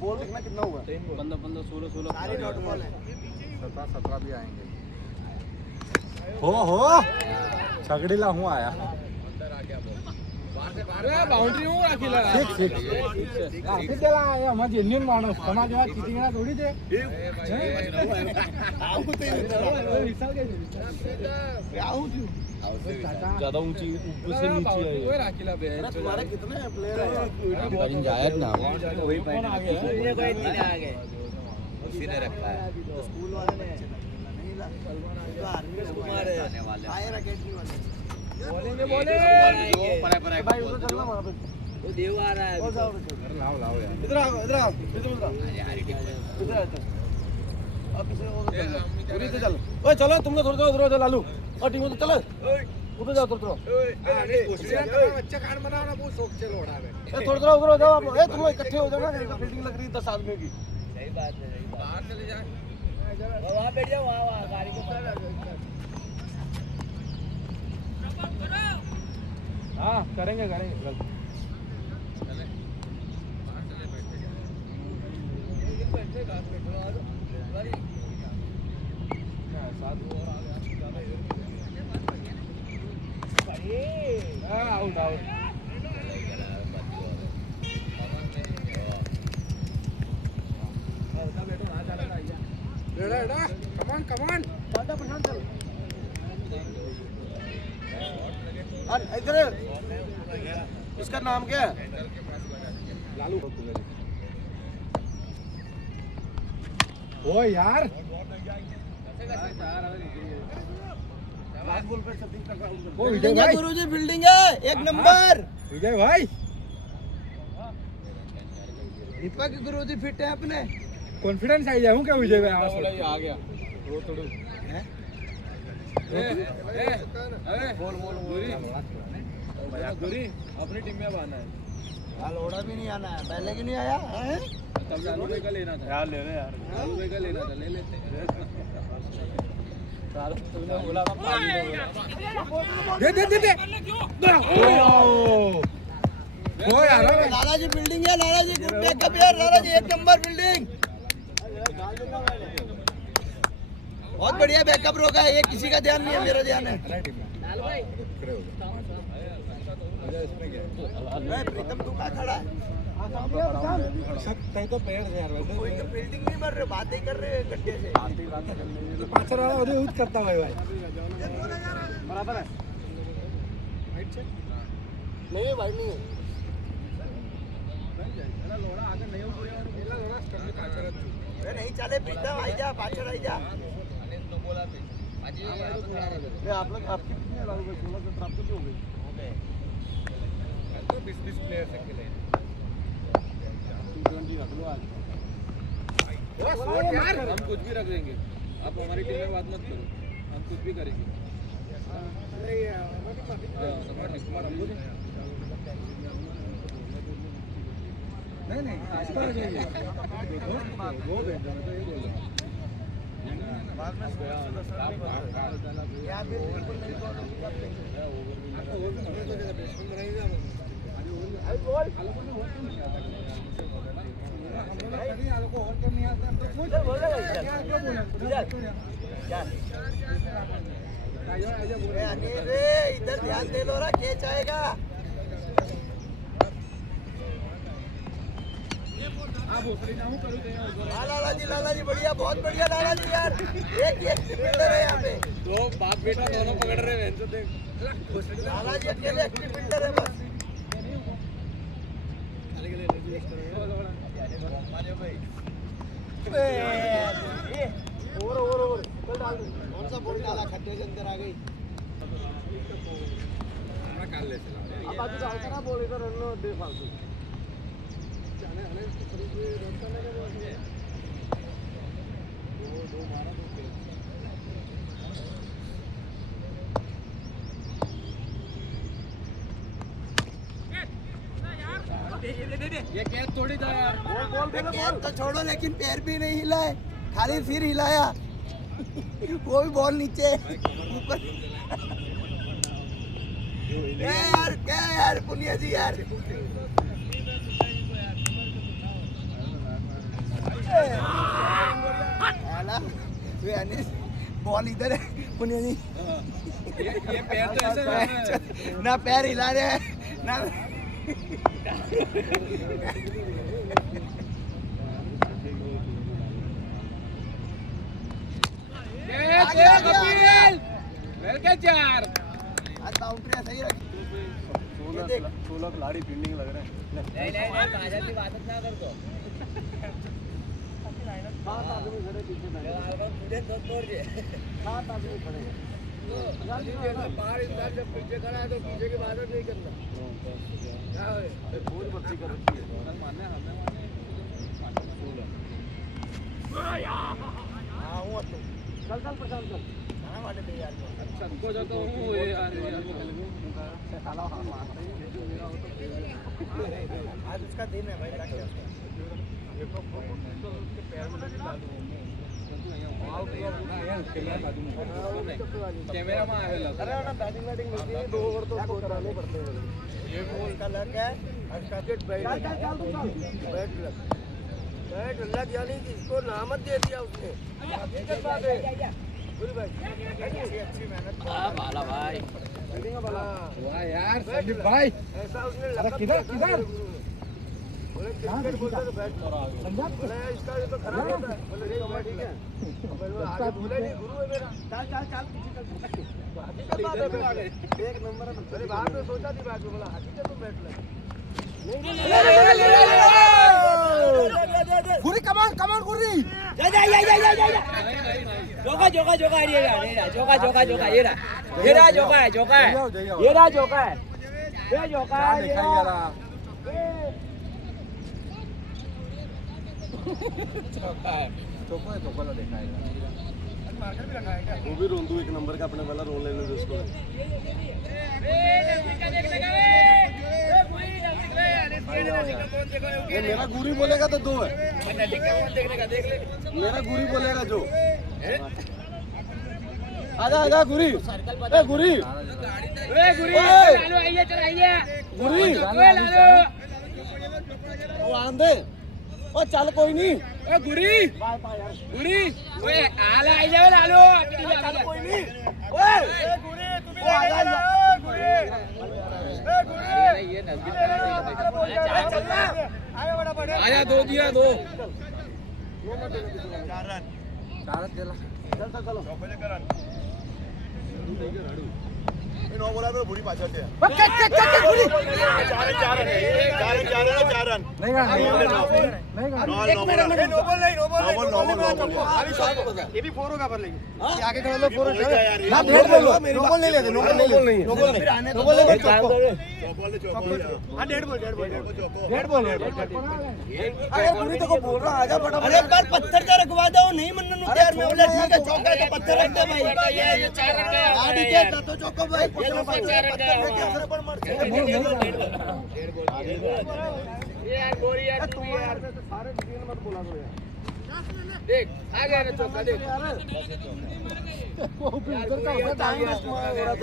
Ball देखना कितना हुआ 15 15 16 16 सारे डॉट बॉल है 17 17 भी आएंगे हो छगड़ीला हूँ आया बाउंड्री हूँ राखीला અમાર જેન્યુન માણસ તમારા જેવા ચીટિંગના થોડી છે ज्यादा ऊंची ऊपर से नीचे आई है राखीला बे तुम्हारे कितने प्लेयर है कहीं जाया ना वही पॉइंट आ गया ये कोई इतने आ गए उसी ने रखा है तो स्कूल वाले ने नहीं ला तो आर्मी तुम्हारे आने वाले फायर अकेडमी वाले बोलेंगे बोले परे भाई उधर चलना वहां पे वो देव आ रहा है લાવ લાવ યાર इधर आओ इधर आओ इधर आओ यार ये इधर आ चल अब किसी और पूरी से चल ओए चलो तुम लोग थोड़ा उधर उधर लालू और टीम उधर चलो उधर जाओ थोड़ा बच्चा खान बनाओ ना बहुत शौक से लोड़ा है ए थोड़ा उधर जाओ आप ए तुम लोग इकट्ठे हो जाओ ना बिल्डिंग लग रही है 10 आदमी की सही बात है बाहर चले जा वहां बैठ जाओ वहां गाड़ी को हां करेंगे आउट आउट कमान बाटा पठान चल और इधर इसका नाम क्या है लालू ओ यार लास्ट बॉल पे सब का ओ विजय भाई गुरुजी बिल्डिंग है एक नंबर विजय भाई दीपक गुरुजी फिट है अपने कॉन्फिडेंस आई जाऊं क्या विजय भाई आ गया वो तोड़ो गुरी अपनी टीम में आना है हाल ओड़ा भी नहीं आना है पहले क्यों नहीं आया हैं तब लालू भाई का लेना था यार ले ले यार लालू भाई का लेना था ले लेते सारा तुमने बोला मैं पानी दे ओ हो यार लाला जी बिल्डिंग है, लाला जी गुड बैकअप यार, लाला जी एक नंबर बिल्डिंग, बहुत बढ़िया बैकअप रोका है, ये किसी का ध्यान नहीं है, मेरा ध्यान है। प्रीतम तू कहाँ खड़ा है? तो पेड़ से यार वैसे कोई तो बिल्डिंग नहीं बन रहे, बातें कर रहे हैं गड्ढे से। तो पाछर वाला उधर यूज करता भाई भाई बराबर है, नहीं भाई नहीं है। अरे नहीं चले प्रीतम, आई जा पाछड़ आई जा। आप लोग आपकी कितनी है लालू भाई? 16-17 आपको भी हो गई। तो 20 प्लेयर से खेले यार हम कुछ भी रख देंगे, आप हमारी टीम में बात मत करो, हम कुछ भी करेंगे। नहीं इसका चाहिए वो बाद में क्या बिल्कुल नहीं इधर ध्यान दे लो रहा, कैच आएगा। लाला जी बढ़िया, बहुत बढ़िया लाला जी यार, एक फील्डर है यहाँ पे, तो बाप बेटा दोनों पकड़ रहे हैं। लाला जी अकेले एक्टिव फील्डर है बस। ओवर चल डाल, कौन सा बॉल डाला, खड्डे के अंदर आ गई। अब बाजू डालता ना बॉल, इधर रन दे फालतू। ये कैच थोड़ी था यार। कैच तो छोड़ो, लेकिन पैर भी नहीं हिलाए, खाली सिर हिलाया। वो भी बॉल नीचे ऊपर। यार क्या यार पुनिया जी यार, बॉल इधर है पुनिया जी। ये पैर तो ऐसे ना पैर हिला रहे हैं ना। चार आज बाउंड्री सही रखी। 16 खिलाड़ी फील्डिंग लग रहे हैं। नहीं बादल की बात ना कर दो। 7 आदमी खड़े पीछे बैठे, तुझे तो तोड़ दे। 7 आदमी खड़े हैं। बाहर इंसान जब पीछे खड़ा है तो पीछे की बात नहीं करना। क्या है फूल बत्ती कर रखी है। हाँ वो तो चल प्रशांत चल, हाँ वाले पे यार सबको जाता हूँ ये यार। आज उसका दिन है भाई, कैमरा में आवेला। अरे ना बैटिंग मिलती है, 2 ओवर तो कराने पड़ते हैं। ये बॉल का लग है, इसका गेट बैट लग, यानी कि इसको नामत दे दिया उसने। हकीकत बात है गुरु भाई, अच्छी मेहनत। हां भाला भाई, वाह यार संदीप भाई, ऐसा उसने किधर बोले क्रिकेट बोलते तो बैट बोले इसका ये तो खराब होता है। बोले ठीक है, आगे बोले नहीं गुरु है मेरा, चल हकीकत बात है, एक नंबर है। अरे बाद में सोचा थी, बाद में बोला हकीकत तो बैट लग। गुरी कमान गुरी, जा जोका ये रहा, जोका ये रहा जोका है, ये रहा जोका है। वो भी रोंदू 1 नंबर का, अपने वाला रोन लेने दो उसको। ये मेरा गुरी बोलेगा तो 2 है, मेरा गुरी बोलेगा जो। आजा गुरी, गुरी चल आइए गुरी वो आंदे ओ चल कोई नहीं ओ गुरी गुरी ओए आला आई जावे लालो चल कोई नहीं ओए गुरी तू भी आ जा गुरी ए गुरी ये नजदीक चलना आया बड़ा बड़ा आया दो दिया दो 4 रन गेला चल चलो पहिले करा એ નો બોલા તો ભૂરી પાછળ છે ભૂરી 4 રન નહીં ગા નહીં નો બોલ આવી શોટ ये भी 4 होगा पर लेकिन ये आगे खड़ा लो 4 ना डेढ़ बोलो नो बॉल नहीं लेते नो बॉल नहीं नो बॉल फिर आने नो बॉल ले चौको हां डेढ़ बॉल अरे पूरी तो को बोल रहा आजा फटाफट अरे पर पत्थर का रखवा दो नहीं मनन तैयार में बोला ठीक है चौका तो पत्थर रख दे भाई ये 4 रन का गाड़ी के तो चौको भाई ये 4 रन का दूसरे पर मार डेढ़ बॉल ये यार गोरी यार तू यार सारे तीन मत बोला करो यार देख आ गया ना चौका देख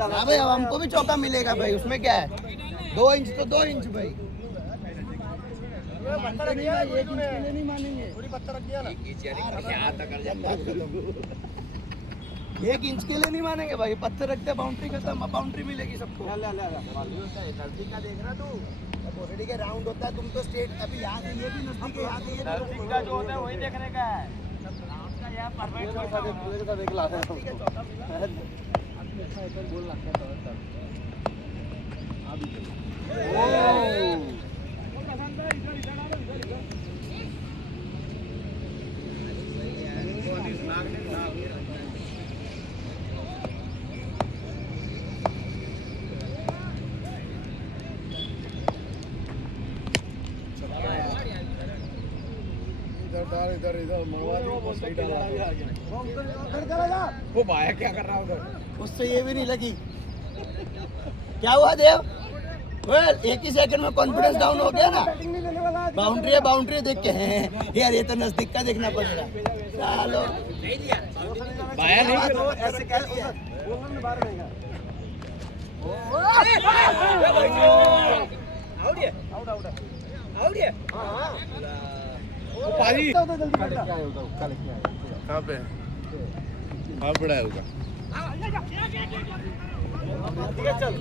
हाँ भाई अब हमको भी चौका मिलेगा भाई उसमें क्या है 2 इंच तो 2 इंच भाई नहीं मानेंगे थोड़ी पत्थर रख दिया ना 1 इंच के लिए नहीं मानेंगे भाई पत्थर रखते बाउंड्री खत्म बाउंड्री मिलेगी सबको नजदीक का देख रहा तू ऑलरेडी के राउंड होता है तुम तो स्टेट अभी याद है ये भी नजदीक है याद है ये नजदीक का जो होता है वही देखने का है राउंड का यार परफेक्ट शॉट पूरे का देख ला बोल लगता है इधर मरवा दो सही डाला वो भाया क्या कर रहा है उधर उससे ये भी नहीं लगी क्या हुआ देव एक ही सेकंड में कॉन्फिडेंस डाउन हो गया ना बाउंड्री देख के हैं यार ये तो नजदीक का देखना पड़ेगा चलो भाया नहीं तो ऐसे क्या बाहर रहेगा आउट हां वो पाजी कहां पे हां बड़ा है उसका चल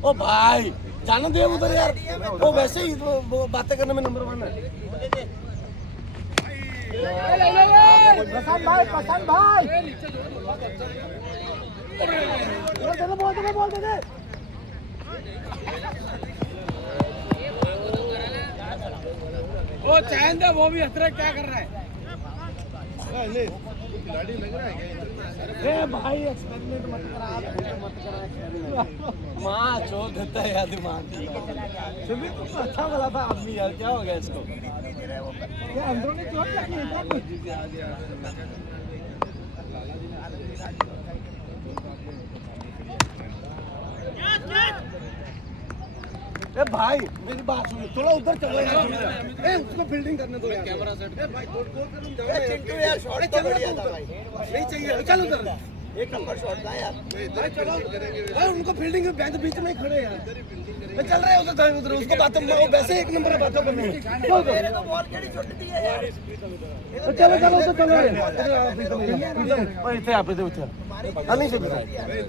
ओ भाई जाने दे उधर यार वो वैसे ही वो बातें करने में नंबर 1 है पसंद भाई बोल दे वो चैन दे वो भी हंस रहा है क्या कर रहा है खिलाड़ी लग रहा है क्या भाई एक्सपेरिमेंट मत करा माँ चोट देता है यार दिमाग सुमित तो अच्छा बोला था आदमी यार क्या हो गया इसको क्या अंदरों में चोट लगी है ए भाई मेरी बात सुनो थोड़ा उधर चलो यार ए उसको फील्डिंग करने दो यार कैमरा सेट ए भाई गोल करूं जाओ चिंटू यार शॉट तो बढ़िया था भाई नहीं चाहिए चल उधर एक नंबर शॉट था यार भाई चलो भाई उनको फील्डिंग के बीच में ही खड़े यार मैं चल रहा है उधर उसको बातों में वो वैसे एक नंबर पे बातों करने मेरे को बॉल केड़ी छोड़ दी है यार चलो तो चलो ओए इथे आप इधर उधर नहीं से इधर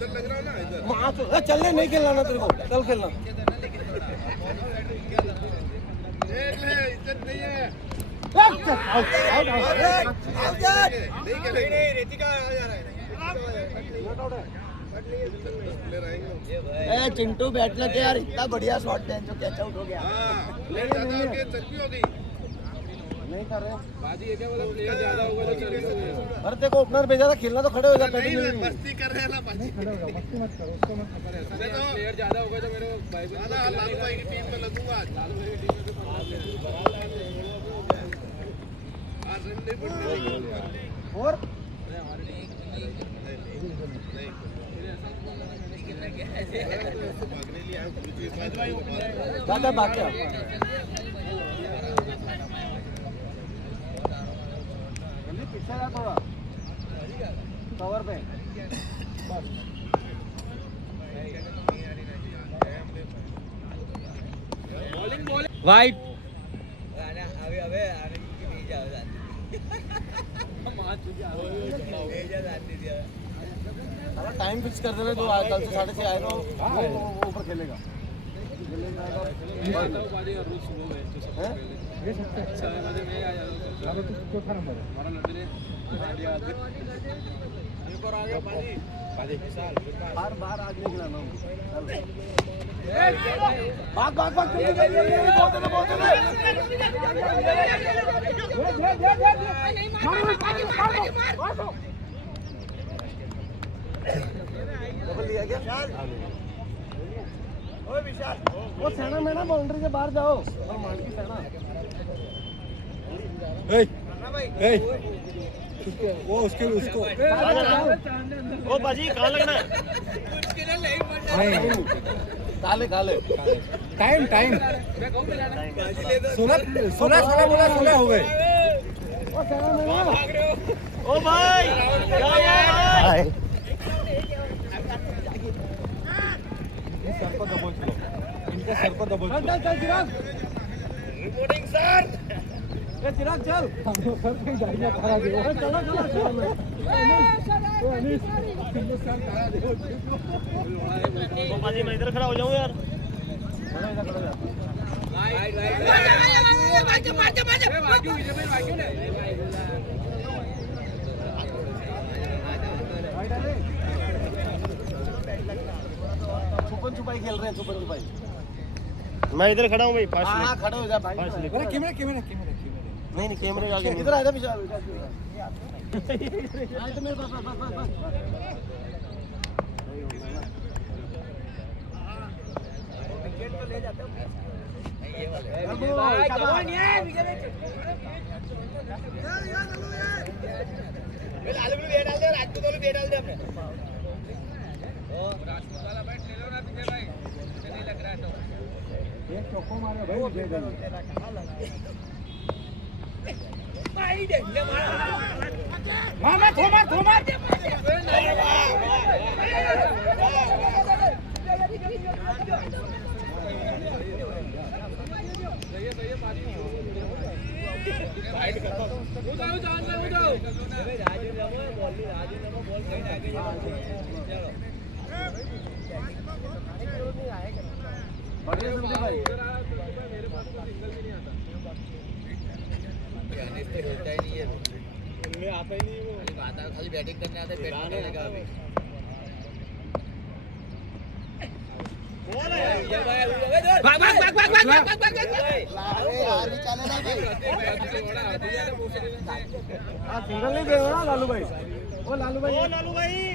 लग रहा ना इधर मां तो चलने नहीं खेलना ना तेरे को कल खेलना देख ले इज्जत नहीं है नहीं रेतिका आ जा रहा है ए चिंटू बैठ लेते यार इतना बढ़िया शॉट है जो कैच आउट हो गया नहीं कर रहे बाजी ये क्या बोला प्लेयर ज्यादा होगा तो चलेगा अरे देखो ओपनर भेजा था खेलना तो खड़े हो जा मस्ती कर रहे हैं ना बाजी खड़े हो जा मस्ती मत करो उसको मत करो प्लेयर ज्यादा होगा तो मेरे भाई लालू भाई की टीम में लगूंगा लालू भाई की टीम में तो आज रन नहीं पड़ने और दादा बाकी पीछे जा थोड़ा कवर पे वाइट टाइम फिक्स कर देना जो कल से 6:30 आए तो वो ऊपर खेलेगा बाहर आज नहीं खिलाना भाग भाग भाग लिया क्या ओए विशाल वो सेना में ना बाउंड्री के बाहर जाओ और मान की सेना वो उसके उसको वो बाजी कहाँ लगना है काले काले टाइम टाइम 16 हो गए ओ भाई सर पर दबोच लो इनके सर पर दबोच लो चल चिराग रिपोर्टिंग सर ए चिराग चल हम तो सर पे जाइए खड़ा दे चलो अनीस तुम सर खड़ा दे बाजी मैं इधर खड़ा हो जाऊं यार छुपन छुपाई खेल रहे हैं छुपन छुपाई मैं इधर खड़ा हूं भाई पास में हां खड़े हो जा भाई अरे कैमरा नहीं कैमरे के आगे इधर आ जा विशाल आए तो मेरे पास बस गेट पर ले जाते हो ये वाले भाई कौन है लालू भी डाल दे राजपूत वाले भी डाल दे अपने राजपूत वाला बैठ ले लो ना पीछे भाई नहीं लग रहा है तो एक चौको मारो भाई भाई देख ले मामा थोमा होता ही नहीं है उनमें आता ही नहीं वो आता खाली बैटिंग करने आता है बैटिंग करने का अभी सिंगल नहीं देगा ना लालू भाई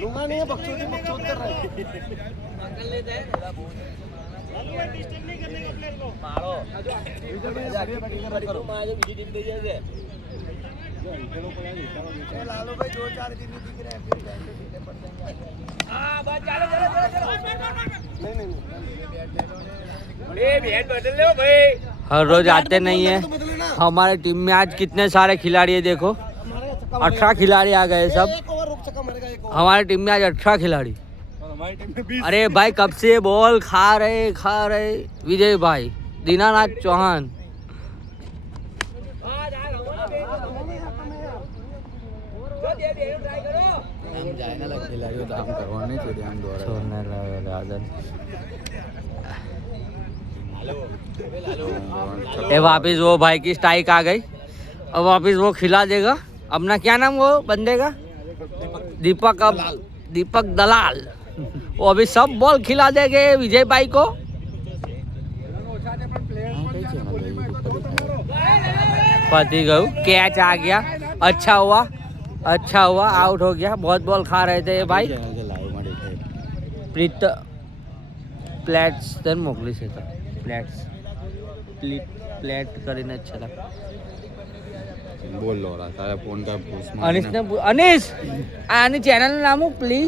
दूंगा नहीं है बकचोद कर रहा है लालू भाई डिस्टर्ब नहीं करने का प्लेयर को मारो लालू भाई 2-4 दिन नहीं दिख रहे हैं फिर जाएंगे पड़ जाएंगे हां बस चलो नहीं बैट बदल लो भाई हर रोज आते नहीं है हमारे टीम में आज कितने सारे खिलाड़ी है देखो 18 खिलाड़ी आ गए सब हमारी टीम में आज 18 खिलाड़ी अरे भाई कब से बॉल खा रहे विजय भाई दीनानाथ चौहान हम जाएगा लग खिलाड़ियों तो हम करवाने छोड़े हम छोड़ने लगे ये वापिस वो भाई की स्ट्राइक आ गई और वापिस वो खिला देगा अपना क्या नाम वो बंदे का दीपक दलाल वो अभी सब बॉल खिला देंगे विजय भाई को पति गऊ कैच आ गया अच्छा हुआ आउट हो गया बहुत बॉल खा रहे थे भाई प्लेट्स तर मोकली से प्लेट કરીને अच्छा था बोल लो रहा सारा फोन का अनिश ने अनिश आणि चॅनल नाम प्लीज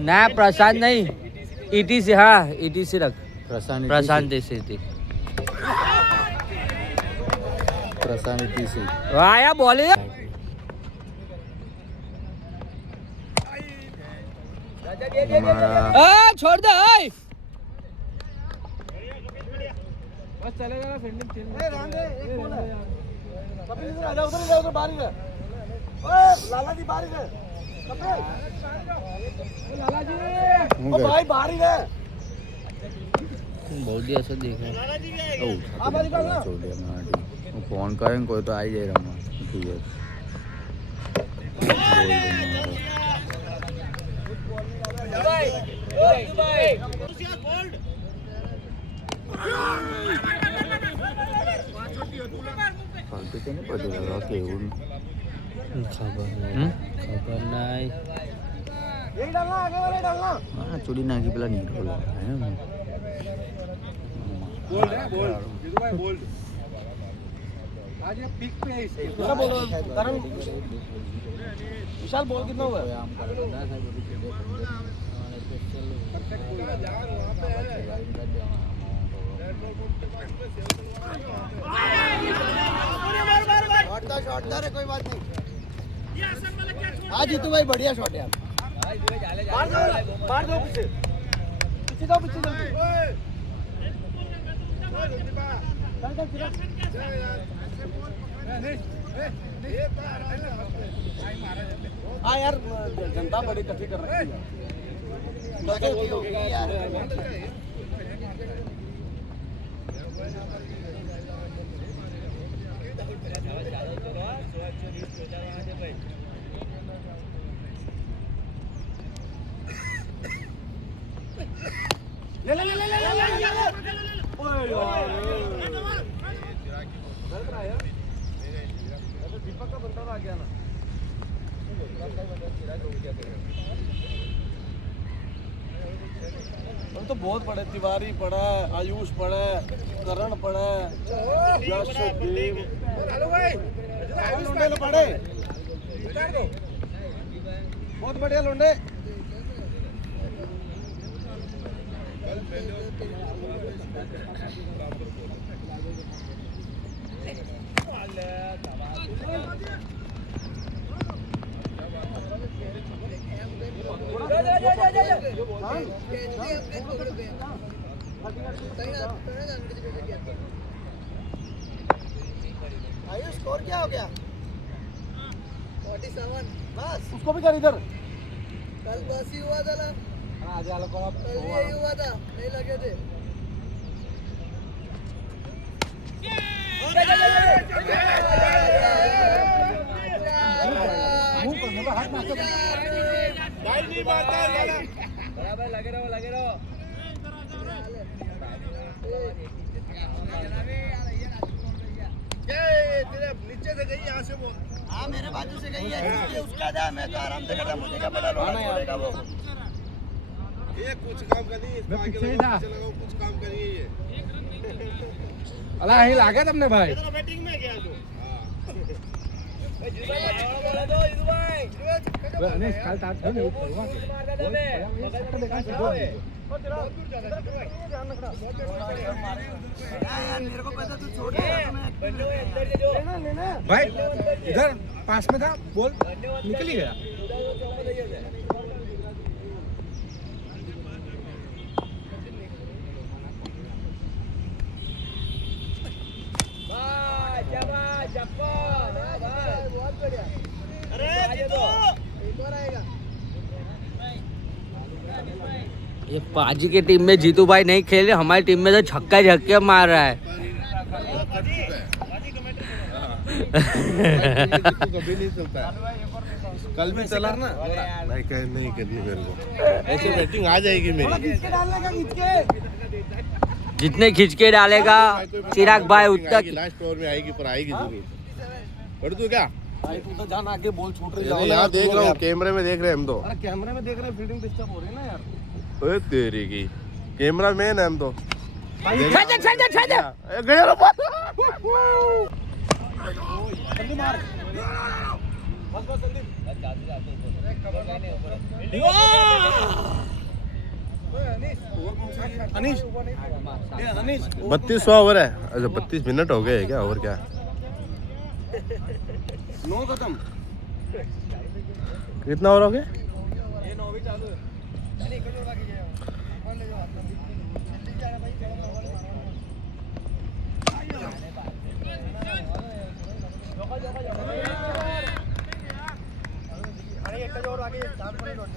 ना प्रशांत नहीं ETC हाँ ETC रख प्रशांत देसी प्रशांत वाह यार बोले हमारा छोड़ दे बस चलेगा ना फील्डिंग खेल कपिल इधर आ जा उधर बाहर ही रह ओए लाला जी बाहर ही रह कपिल लाला जी ओ भाई बाहर ही रह बहुत ही ऐसा देखा फोन करेंगे कोई तो आ ही जाए रहा ठीक है फालतू तो नहीं पता लगा केवल खबर नहीं यही डालना आगे वाले डालना हाँ चोरी ना की पहला नहीं रोला है बोल्ड है बोल्ड जीतू भाई बोल्ड आज ये पिक पे है इसके कितना बोल रहा है करण विशाल बॉल कितना हुआ है शॉट था रे कोई बात नहीं हाँ जीतू भाई बढ़िया शॉट यार मार दो पीछे पीछे जाओ पीछे जल्दी हाँ यार जनता बड़ी इकट्ठी कर रखी है ले ले ले ले ले ले ओए यार दीपक का बंदा आ गया ना तो बहुत पड़े तिवारी पड़ा है आयुष पड़ा है करण पड़ा है यशदेव लोंडे पड़े बहुत बढ़िया लोंडे आयुष स्कोर क्या हो गया 47 बस उसको भी कर इधर कल बस ही हुआ था ना हाँ आज वाला को कल यही हुआ था नहीं लगे थे हाथ मारता नहीं मारता बराबर लगे रहो तेरे नीचे से गई यहाँ से बोल हाँ मेरे बाजू से गई है उसका जा मैं तो आराम से करता मुझे क्या पता रोना वो ये कुछ काम करिए इसको आगे लगाओ कुछ काम करिए ये अला ही लागे तुमने भाई बैटिंग में गया जो अनिश काल तार था नहीं उठवा मेरे को पता तू छोड़ भाई इधर पास में था बोल निकल ही गया ये पाजी की टीम में जीतू भाई नहीं खेले हमारी टीम में तो छक्का झक्के मार रहा है कभी नहीं चलता कल भी चला ना नहीं करनी मेरे को ऐसे बैटिंग आ जाएगी मेरी जितने खींच के डालेगा चिराग भाई उतना लास्ट ओवर में आएगी पर आएगी जरूर पढ़ तू क्या भाई तू तो जान आगे बॉल छूट रही है यहाँ देख रहा हूँ कैमरे में देख रहे हैं हम तो अरे कैमरे में देख रहे हैं फील्डिंग डिस्टर्ब हो रही है ना यार ओए तेरी की कैमरा मैन है हम तो छेद गया संदीप मार बस बस संदीप अनीश ये अनीश 32वां ओवर है। अच्छा 32 मिनट हो गए क्या? ओवर क्या 9 खत्म कितना ओवर हो गया? ये 9 भी चालू है चलिए एक और बाकी है कौन ले जाओ जल्दी जा रहा भाई अरे एक और आगे 7 मिनट हो गए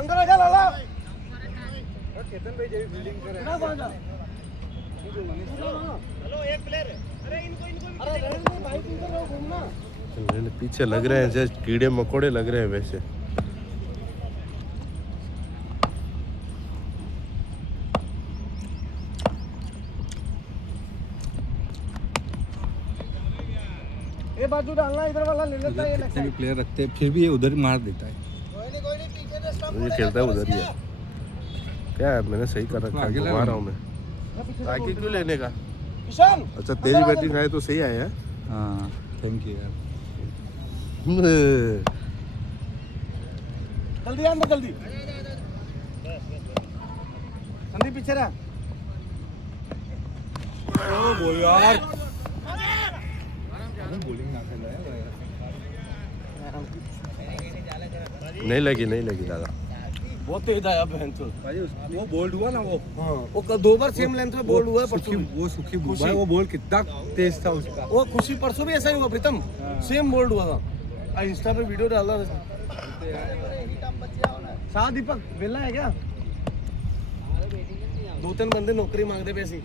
अंदर आ जा लाला केतन भाई जब फील्डिंग करे ना कौन जा हेलो एक प्लेयर अरे इनको अरे रहने भाई तुम करो घूमना पीछे लग रहे हैं जस्ट कीड़े मकोड़े लग रहे हैं वैसे। ये बाजू डालना इधर वाला ले लेता है ये कितने भी प्लेयर रखते हैं फिर भी ये उधर मार देता है। कोई नहीं पीछे से स्टॉप ये खेलता है उधर ही है। क्या है मैंने सही कर रखा है, घुमा रहा हूँ मैं। ताकि क्यों लेने का? किशन अच्छा तेरी बैटिंग है तो सही आया है। हाँ थैंक यू यार। जल्दी अंदर जल्दी संदीप पीछे रहा ओ बोल यार बॉलिंग ना खेला है नहीं लगी दादा। बहुत तेज आया बहन तो भाई वो बोल्ड हुआ ना वो वो कल 2 बार सेम लेंथ में बोल्ड हुआ है सुखी परसों वो सुखी भाई वो बॉल कितना तेज था उसका। वो खुशी परसों भी ऐसा ही हुआ प्रीतम सेम बोल्ड हुआ था इंस्टा पे वीडियो डाला था दीपक वेला है क्या 2-3 बंदे नौकरी मांगते पैसे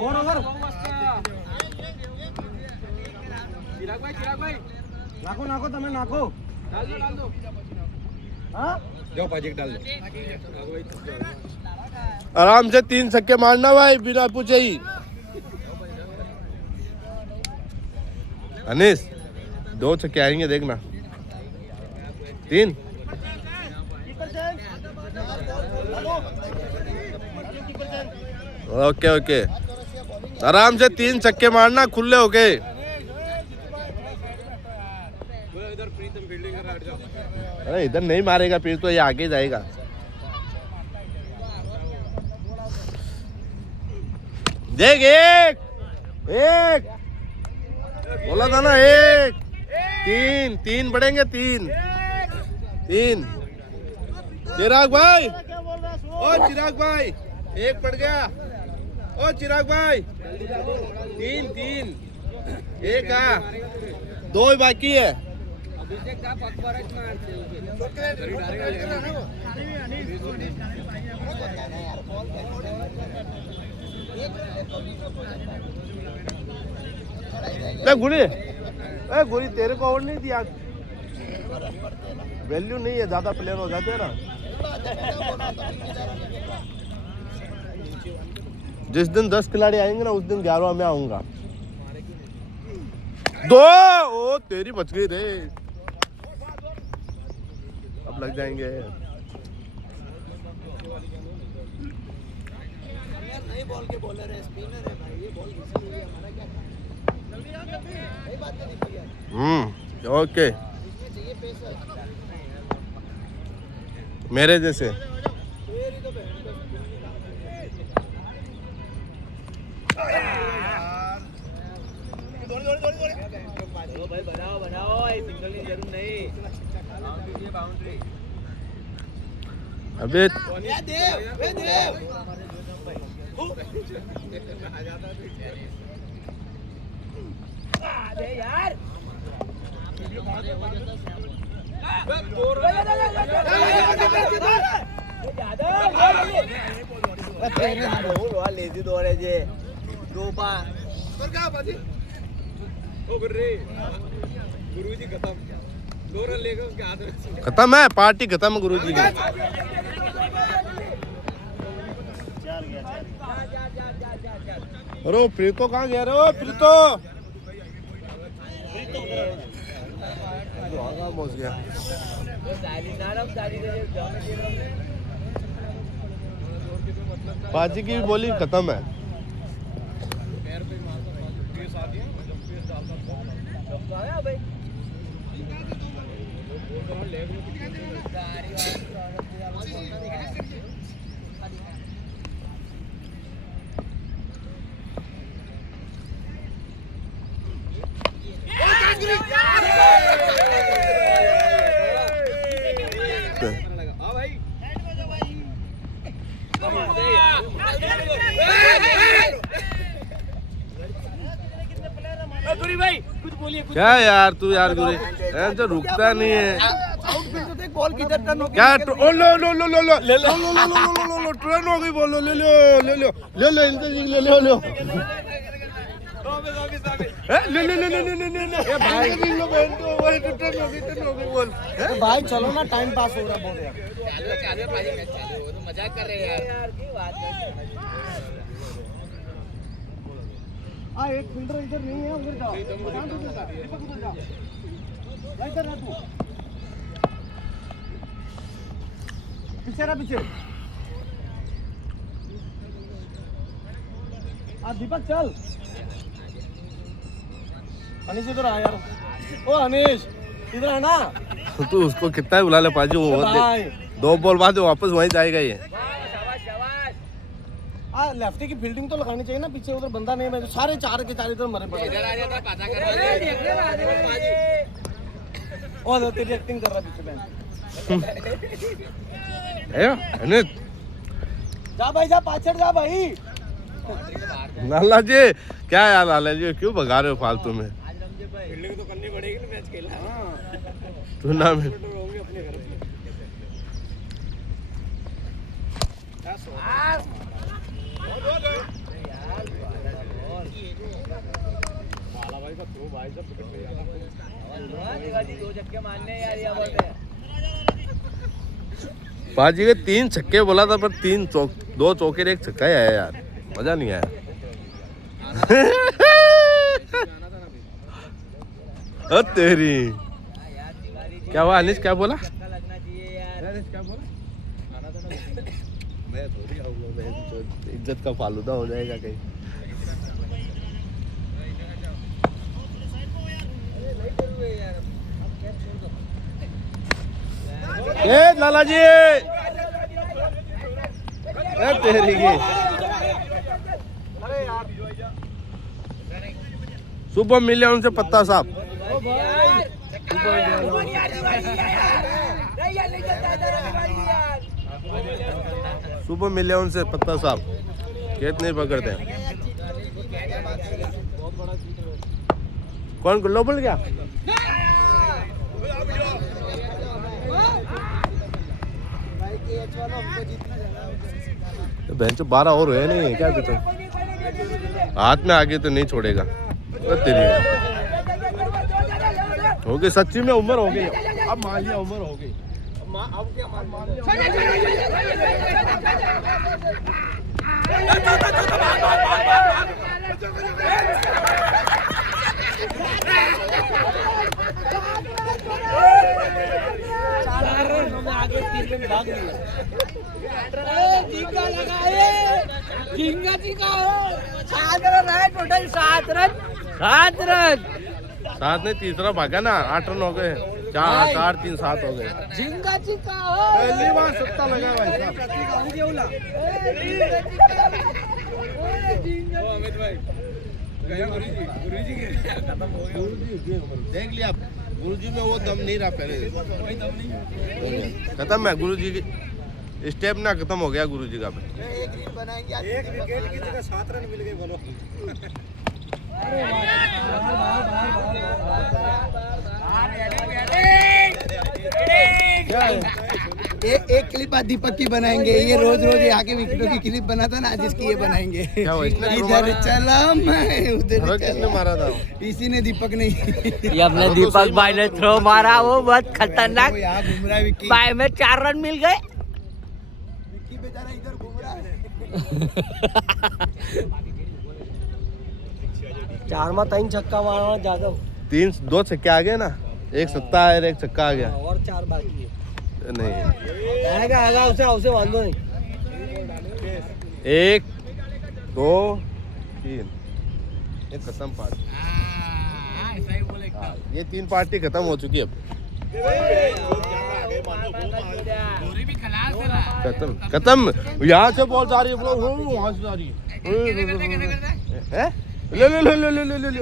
और अगर नाको तमें नाको डाल दो हाँ जाओ पाजी डाल दो। आराम से 3 छक्के मारना भाई बिना पूछे ही। अनीस 2 छक्के आएंगे देखना। 3 ओके आराम से 3 छक्के मारना खुले होके। अरे इधर नहीं मारेगा फिर तो ये आगे जाएगा। देख एक बोला था ना 1 3 बढ़ेंगे 3 चिराग भाई ओ चिराग भाई 1 पड़ गया ओ चिराग भाई 3 1 2 ही बाकी है। गुरी तेरे को और नहीं दिया वैल्यू नहीं है ज्यादा प्लेयर हो जाते हैं ना। जिस दिन 10 खिलाड़ी आएंगे ना उस दिन 11वां में आऊंगा। 2 ओ तेरी बच गई रे अब लग जाएंगे। नई बॉल के बॉलर है स्पिनर है भाई ये बॉल घिसी हुई है हमारा क्या सही बात नहीं यार ओके इसमें चाहिए पेस मेरे जैसे भाई बनाओ सिंगल की जरूर नहीं बाउंड्री अबे देव यार लेजी दौड़े जे दो पा गुरुजी खत्म 2 रन लेकर उसके हाथ में खत्म है पार्टी खत्म गुरुजी की। चल गया अरे प्रीतो कहाँ गया रे? ओ प्रीतो पहुंच गया। पाजी की बॉलिंग खत्म है। क्या यार तू यार गुरी तो रुकता नहीं है बॉल किधर टर्न हो क्या? ओ लो लो लो लो लो ले लो लो लो लो लो लो ट्रेन हो गई बोलो ले लो ले लो ले लो इनसे ले लो लो ले ले ले ले ले ले ले ये भाई लो बहन तो वही ट्रेन हो गई बोल भाई चलो ना, टाइम पास हो रहा है बहुत यार। चालू पाजी मैच चालू, वो तो मजाक कर रहे हैं यार की बात है। एक फील्डर इधर नहीं है, उधर जाओ, दीपक उधर जाओ, इधर ना तू, पीछे ना पीछे। दीपक चल, अनीश इधर आ यार। ओ अनीश इधर आना। तू उसको कितना ही बुला ले पाजी, वो 2 बॉल बाद वापस वहीं जाएगा ये। लेफ्टी की फील्डिंग तो लगानी चाहिए ना, पीछे उधर बंदा नहीं है, मैं तो सारे चार के चार इधर मरे पड़े। इधर आ जाता पता कर रहा और तेरी एक्टिंग कर रहा है पीछे है। जा भाई जा, पाछड़ जा भाई। लाला जी क्या यार, लाला जी क्यों भगा रहे हो फालतू में? फील्डिंग तो करनी पड़ेगी ना, मैच खेला टूर्नामेंट पाजी के 3 छक्के बोला था, पर 2 चौके 1 छक्का ही आया यार, मजा नहीं आया। तेरी क्या हुआ अनिश, क्या बोला? मैं थोड़ी आऊंगा, इज्जत का फालूदा हो जाएगा कहीं। लाला जी तेरी की सुबह मिले उनसे पत्ता साहब। सुबह मिले उनसे पत्ता साहब, खेत नहीं पकड़ते। कौन गुल्लो बोल गया? बहन चो 12 और हुए नहीं क्या तो हाथ में आगे तो नहीं छोड़ेगा। तेरी हो गई सच्ची में, उम्र हो गई अब, मान लिया उम्र हो गई। टोटल 7 रन 7 रन 7 नहीं, तीसरा भागा ना, 8 रन हो गए। 4 3 7 हो गए। झिंगा चिका पहली बार 7 लगा भाई साहब। अमित भाई गुरुजी देख लिया, गुरुजी में वो दम नहीं रहा पहले, खत्म है गुरुजी की स्टेप ना, खत्म हो गया गुरुजी का। एक विकेट की जगह 7 रन मिल गए बोलो। एक क्लिप आज दीपक की बनाएंगे, ये रोज रोज यहाँ के विकेटों की क्लिप बनाता ना, आज इसकी ये बनाएंगे। इधर चला मैं उधर किसने मारा था? इसी ने, दीपक ने। ये अपने दीपक भाई ने थ्रो मारा, वो बहुत खतरनाक। यहाँ घूम रहा है विक्की, बाय में 4 रन मिल गए। विक्की बेचारा इधर घूम रहा है। चार में 3 छक्का मारना जादव 2 छक्के आ गए ना, एक सत्ता है एक छक्का आ गया। और 4 बाकी है। नहीं आएगा उसे बांधो नहीं। 1 2 3 ये खत्म पार्टी। ये 3 पार्टी खत्म हो चुकी है अब। खत्म यहाँ से बॉल जा रही है, वहाँ से जा रही है। ले ले ले ले ले ले ले ले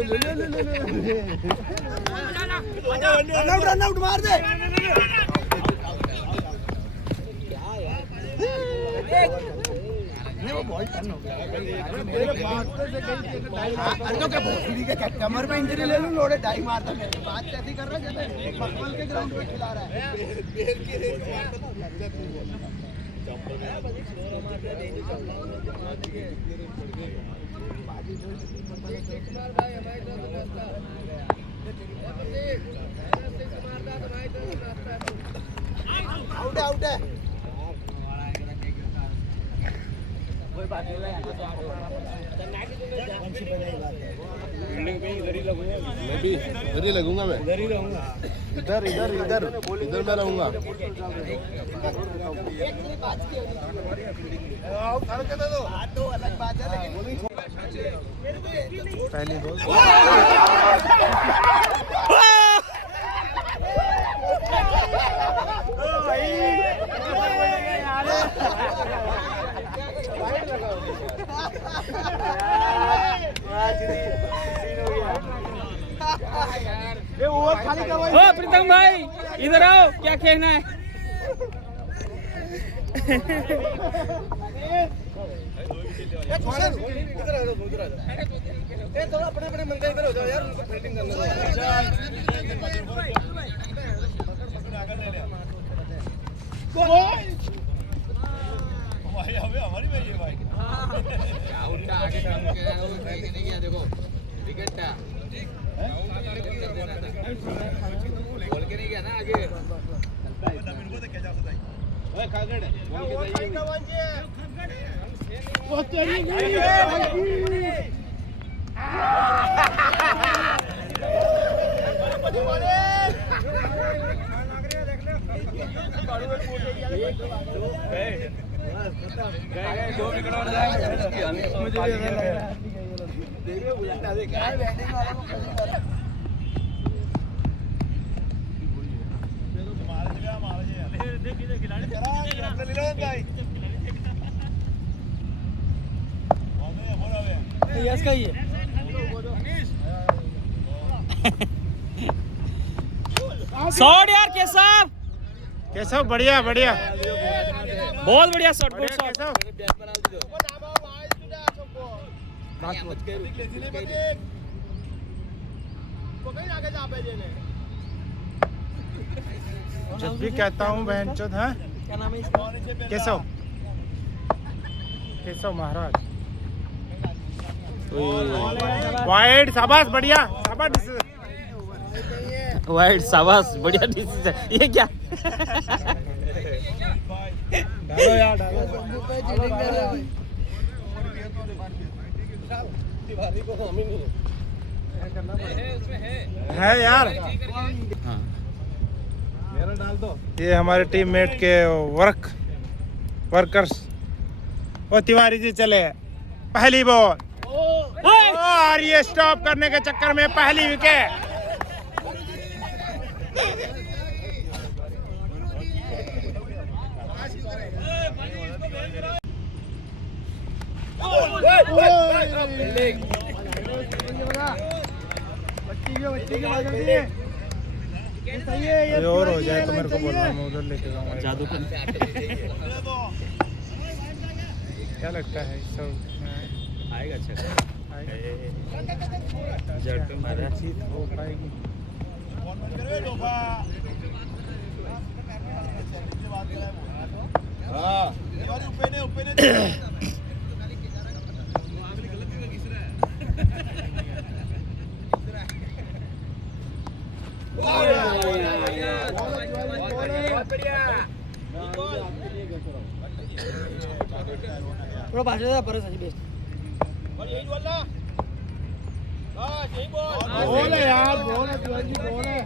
रन आउट मार दे। कमर में इंजरी ले लूं, लोड़े डाई मारता है। बात कैसी कर रहा है जैसे फुटबॉल के ग्राउंड पे खिला रहा है। आउट है। मैं भी इधर ही लगूंगा, मैं इधर ही रहूंगा, इधर इधर इधर इधर मैं रहूंगा। पहली बॉल ओ प्रीतम भाई इधर आओ, क्या कहना है? थोड़ा अपने मन का इधर हो जाओ यार, उनको फील्डिंग करने दो देखो विकेट था, बोल के नहीं गया ना आगे। यस का ही है। शॉट यार केशव, कैसा बढ़िया बढ़िया बहुत बढ़िया शॉट, गुड शॉट। जब भी कहता हूँ बहन चोद, हाँ क्या नाम है इसका? केशव केशव महाराज वाइड, शाबाश बढ़िया, शाबाश वाइड, शाबाश बढ़िया डिसीजन। ये क्या? डालो यार डालो। है यार, मेरा डाल दो। ये हमारे टीममेट के वर्कर्स। वो तिवारी जी चले, पहली बॉल और ये स्टॉप करने के चक्कर में पहली विकेट। ये और हो जाए तो मेरे को बोलना, मैं उधर लेके जाऊंगा। जादू कर क्या लगता है सब आएगा अच्छा आएगा? जड़ पे मारा। हो पाएगी। थोड़ा पास जा, परस बेस्ट। बोल है यार, बोल है तिवारी जी, बोल है।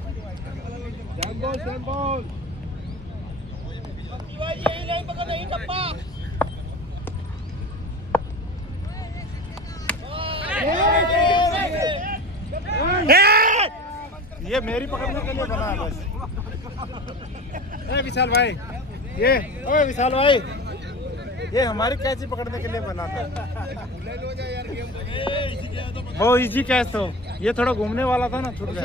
Same ball. ये मेरी पकड़ने के लिए बना है बस। ए विशाल भाई, ये ओए विशाल भाई, ये हमारी कैची पकड़ने के लिए बना था। वो इजी कैच तो, ये थोड़ा घूमने वाला था ना, छूट गया।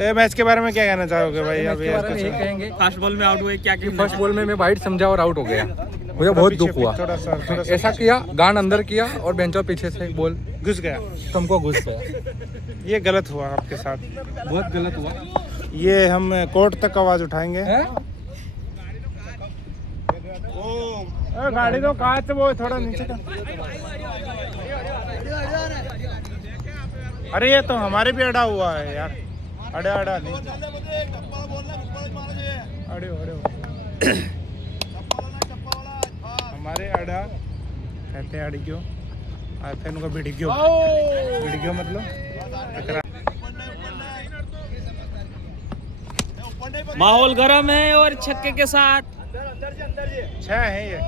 ये मैच के बारे में क्या कहना चाहोगे भाई? अभी यही कहेंगे, फर्स्ट बॉल में आउट हुए क्या? फर्स्ट बॉल में मैं वाइड समझा और आउट हो गया। मुझे बहुत दुख हुआ। थोड़ा सा ऐसा किया, गांड अंदर किया और बेंचो पीछे से बॉल घुस गया। तुमको घुस गया। ये गलत हुआ आपके साथ, बहुत गलत हुआ। ये हम कोर्ट तक आवाज उठाएंगे। गाड़ी तो कांच वो थोड़ा नीचे का। अरे ये तो हमारे भी अड़ा हुआ है यार, अड़ा नहीं। अड़े हमारे अड़ा कहते हैं, अड़ी क्यों फिर उनका वीडियो मतलब माहौल गर्म है और छक्के के साथ 6 है ये।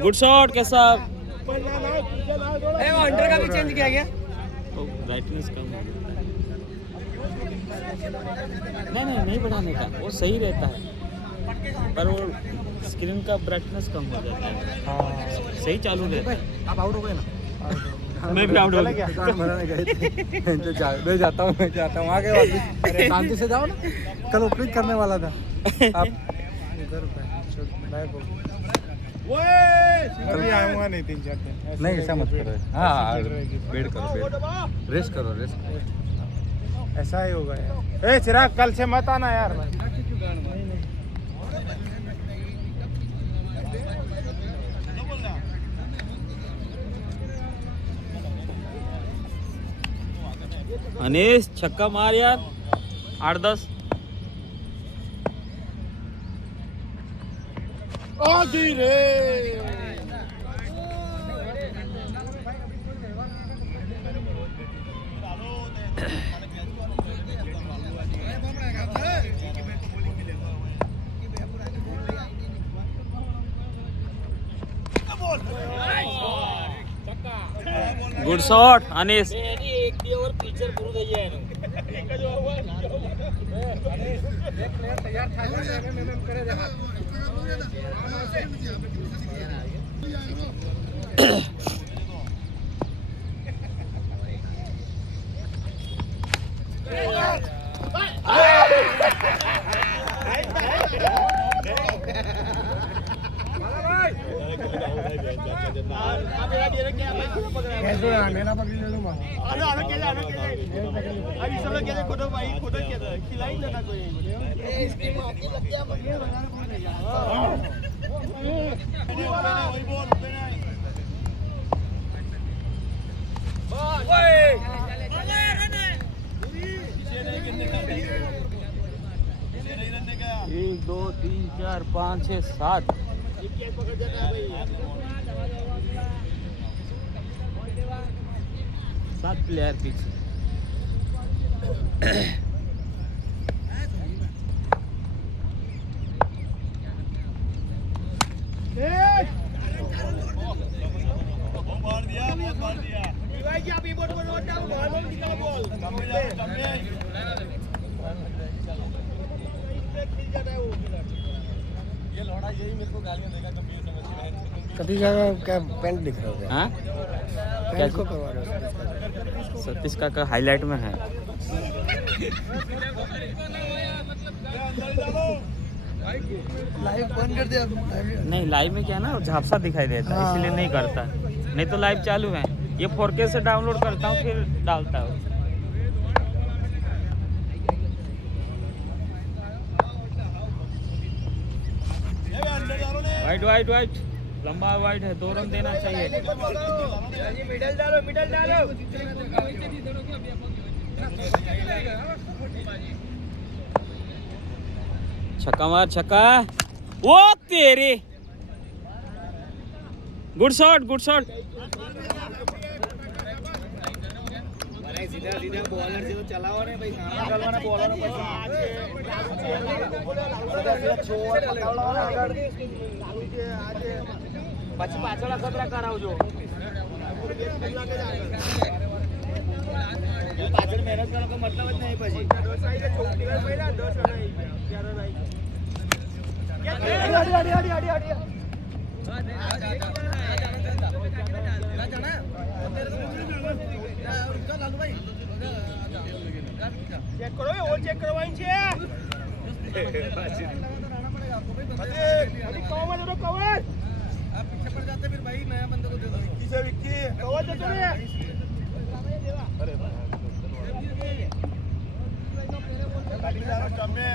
गुड शॉट के साथ। अंडर का भी चेंज किया गया। ब्राइटनेस कम हो गया। नहीं बढ़ाने का, वो सही रहता है, पर वो स्क्रीन का ब्राइटनेस कम हो जाता है। हाँ, सही चालू रहता है। आप आउट हो गए ना? मैं भी आउट हो गया। मैं जाता हूँ आगे वापस। शांति से जाओ ना, कल ओपनिंग करने वाला था। आप अभी आऊंगा नहीं 3-4 दिन। नहीं, ऐसा मत करो। हाँ, वेट करो, रेस्ट करो। ऐसा ही होगा यार। ए चिराग, कल से मत आना यार। अनीश छक्का मार यार, 8-10। Good shot Anish. एक, दो, तीन, चार, 5, 6, 7 7 प्लेयर पीछे। सतीश का पेंट दिख रहा है। हाँ, पेंट को करवा रहे हो? सतीश का हाईलाइट में है। लाइव बंद कर दिया। नहीं, लाइव में क्या ना झापसा दिखाई देता है, इसलिए नहीं करता। नहीं तो लाइव चालू है। ये 4K से डाउनलोड करता हूँ, फिर डालता हूँ। वाइट लंबा वाइट है, 2 रन देना चाहिए। मिडल डालो। छक्का मार, छक्का। वो तेरे गुड शॉट गुड शॉट सीधा सीधा बॉलर से तो चलाओ ने भाई सामने निकलवाना बॉलर ने सीधा सीधा छोड़ लगाओ ना આગળ પછી પાછળ ખતરા કરાવજો પાછળ મહેનત કરવાનો કોઈ મતલબ જ નહીં પછી 10 આઈ ચોકડી પર પડ્યા 10 નહીં 11 નહીં હડી चेक करो ये और चेक करवाई छे अभी कवर दे दो कवर आप पीछे पड़ जाते फिर भाई नया बंदे को दे दो विक्की से विक्की कवर दे दो अरे गाड़ी जा रहा स्टॉप में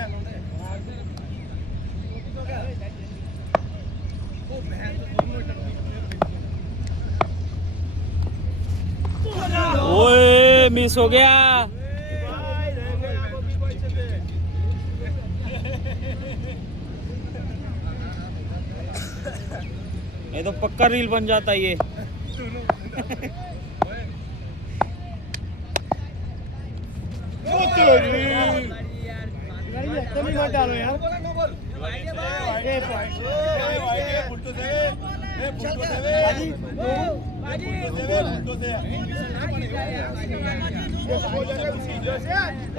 ओए मिस हो गया ये तो पक्का रील बन जाता है ये डालो यार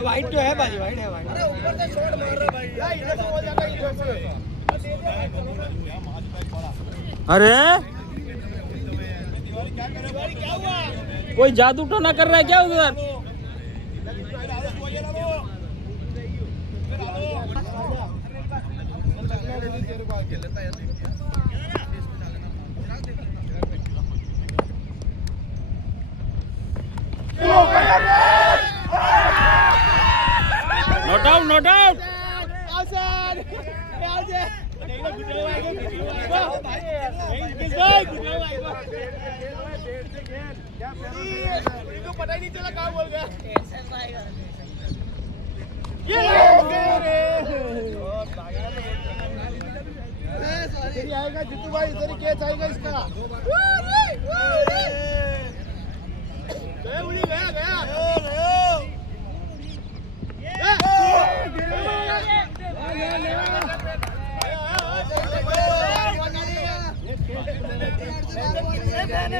वाइट तो है बाजी वाइट है वाइट अरे ऊपर से शॉट मार रहा भाई यार इधर से हो जाता है इधर से अरे कोई जादू टोना कर रहा है क्या उधर नॉट आउट नॉट आउट पता ही नहीं चला कहाँ बोल गया ये आएगा जितू भाई इधर ही कैच आएगा इसका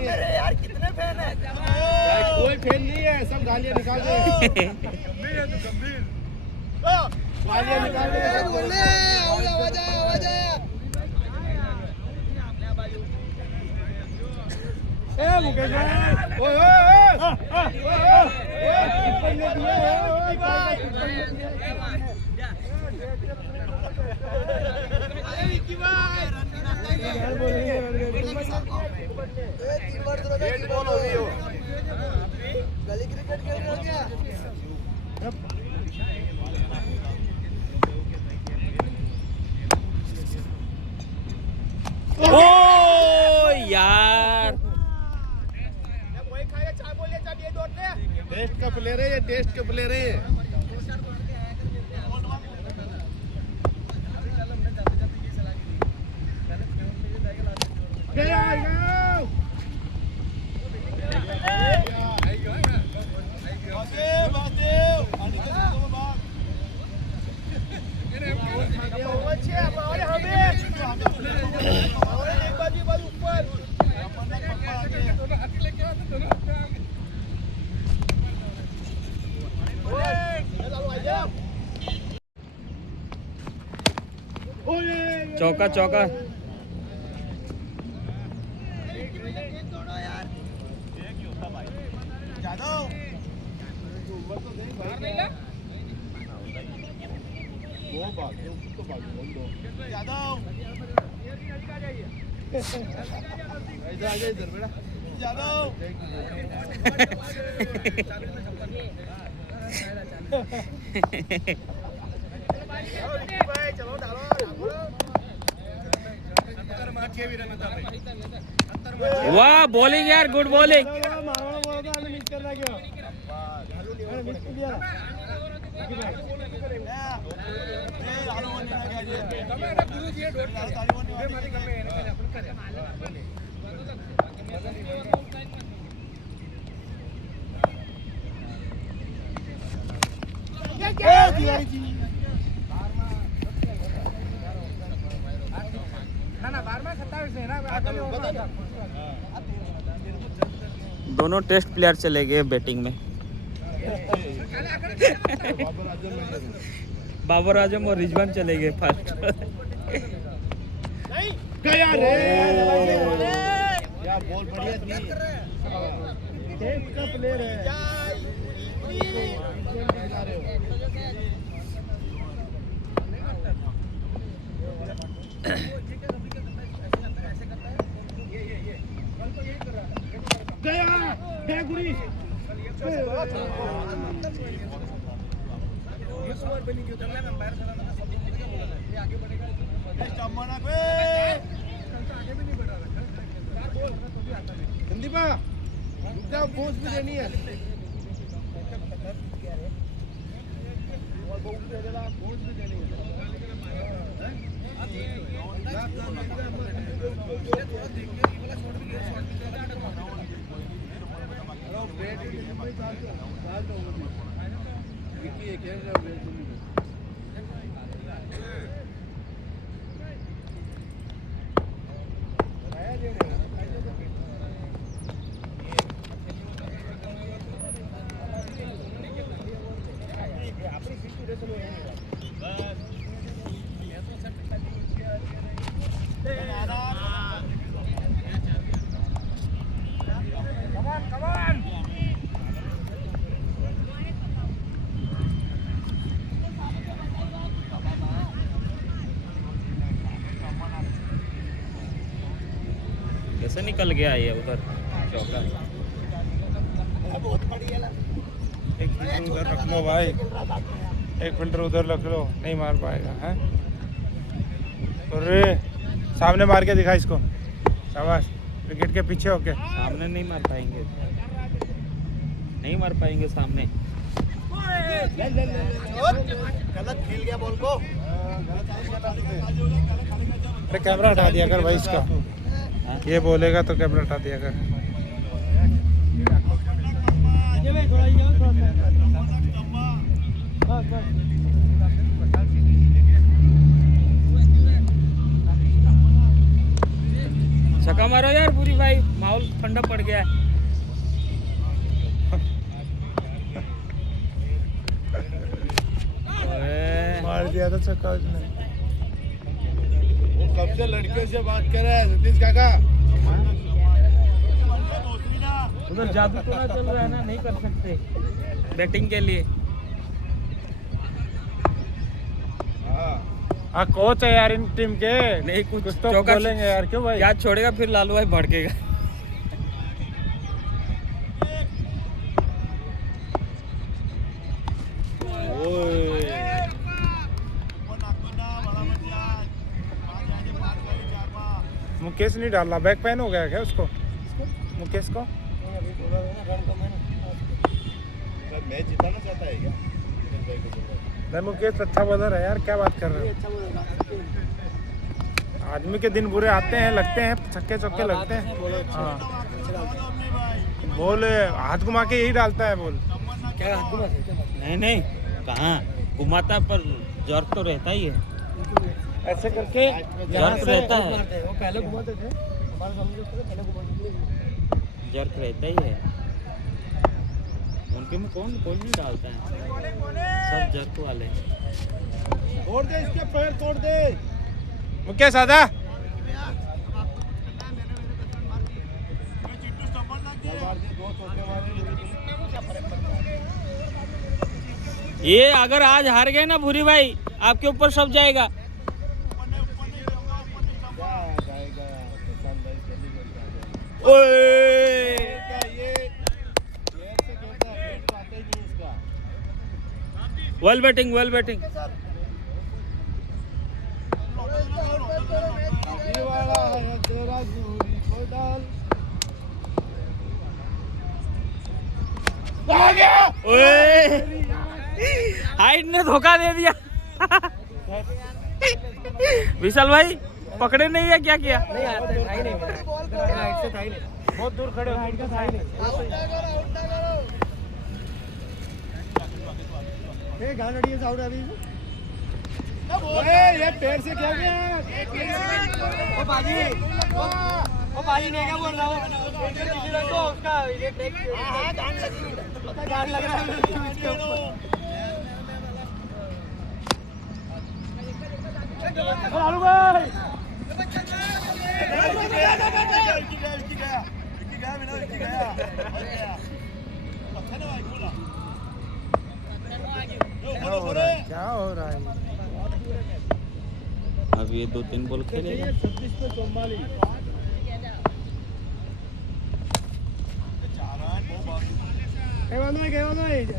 मेरे यार कितने फैन है कोई फैन नहीं है सब गालियां निकाल दे गंभीर है तो गंभीर गालियां निकाल दे बोले आवाज आया ए मुकेश ओए विक्की भाई बॉल हो गई हो गली क्रिकेट खेल रहे हो क्या ओ यार वही खाएगा चार बोलिए चार ये दौड़ ले टेस्ट का प्लेयर है ये टेस्ट का प्लेयर है चौका चौका वाह बॉलिंग यार गुड बॉलिंग दोनों टेस्ट प्लेयर चले गए बैटिंग में। बाबर आजम और रिजवान चले गए फर्स्ट। गया रे क्या बॉल बढ़िया थी। टेस्ट का प्लेयर है। गया बेगुड़ी संदीपा पहुंच भी देनी है। कैसे निकल गया ये उधर चौका। एक फील्डर उधर रख लो भाई, एक फील्डर उधर रख लो, नहीं मार पाएगा है। अरे सामने मार के दिखा इसको, शाबाश। विकेट के पीछे होके सामने नहीं मार पाएंगे, नहीं मार पाएंगे सामने। गलत खेल गया बॉल को। अरे कैमरा हटा दिया कर भाई इसका, ये बोलेगा तो कैमरा हटा दिया कर। छक्का मारो यार पूरी भाई, माहौल ठंडा पड़ गया है। मार दिया था छक्का उसने। वो कब से लड़कियों से बात कर रहा है सतीश काका। उधर जादू तो ना चल रहा है ना, नहीं कर सकते बैटिंग के लिए। हाँ कोच है यार इन टीम के, नहीं कुछ तो चौका बोलेंगे यार, क्यों भाई? क्या छोड़ेगा फिर लालू भाई भड़केगा। मुकेश नहीं डाला, बैक पेन हो गया क्या उसको, मुकेश को? मैच जिताना चाहता है क्या? नहीं मुकेश अच्छा बॉलर है यार, क्या बात कर रहे हो। आदमी के दिन बुरे आते हैं, लगते हैं छक्के चौके लगते हैं। हाँ बॉल हाथ घुमा के यही डालता है बॉल। क्या हाथ घुमा? नहीं नहीं कहाँ घुमाता, पर जोर तो रहता ही है, ऐसे करके जोर तो रहता है, वो पहले घुमाते थे हमारे सामने, पहले घुमाते थे। जोर तो रहता ही है उनके में। कौन नहीं डालता है, सब जर्क वाले। तोड़ दे इसके पैर, तोड़ दे। मुकेश आजा। ये अगर आज हार गए ना भूरी भाई, आपके ऊपर सब जाएगा। ओए well batting, well batting. Height ने धोखा दे दिया। विशाल भाई पकड़े नहीं है क्या किया? नहीं आता था ही नहीं मेरा हाइट से था ही नहीं बहुत दूर खड़े हो। हाइट का था ही नहीं ये गान अड़ी से आउट अभी ये पैर से क्या गया? ओ बाजी नहीं क्या बोल रहा हूँ तो उसका ये टेक गान लग रहा है इसके ऊपर लालू भाई क्या हो रहा है? अब ये 2-3 बॉल खेलेगा। 36 पे 44।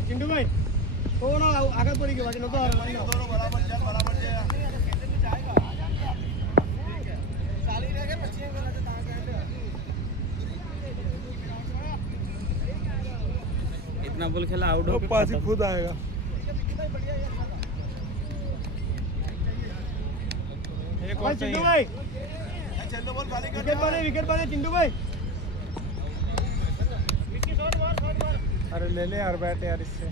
चिंटू भाई थोड़ा आगे पड़ी गई बाकी नतो इतना बॉल खेला आउट हो पास ही खुद आएगा। एक और चिंटू चाहिए। भाई विकेट पाने चिंटू भाई अरे ले ले यार बैट यार इससे।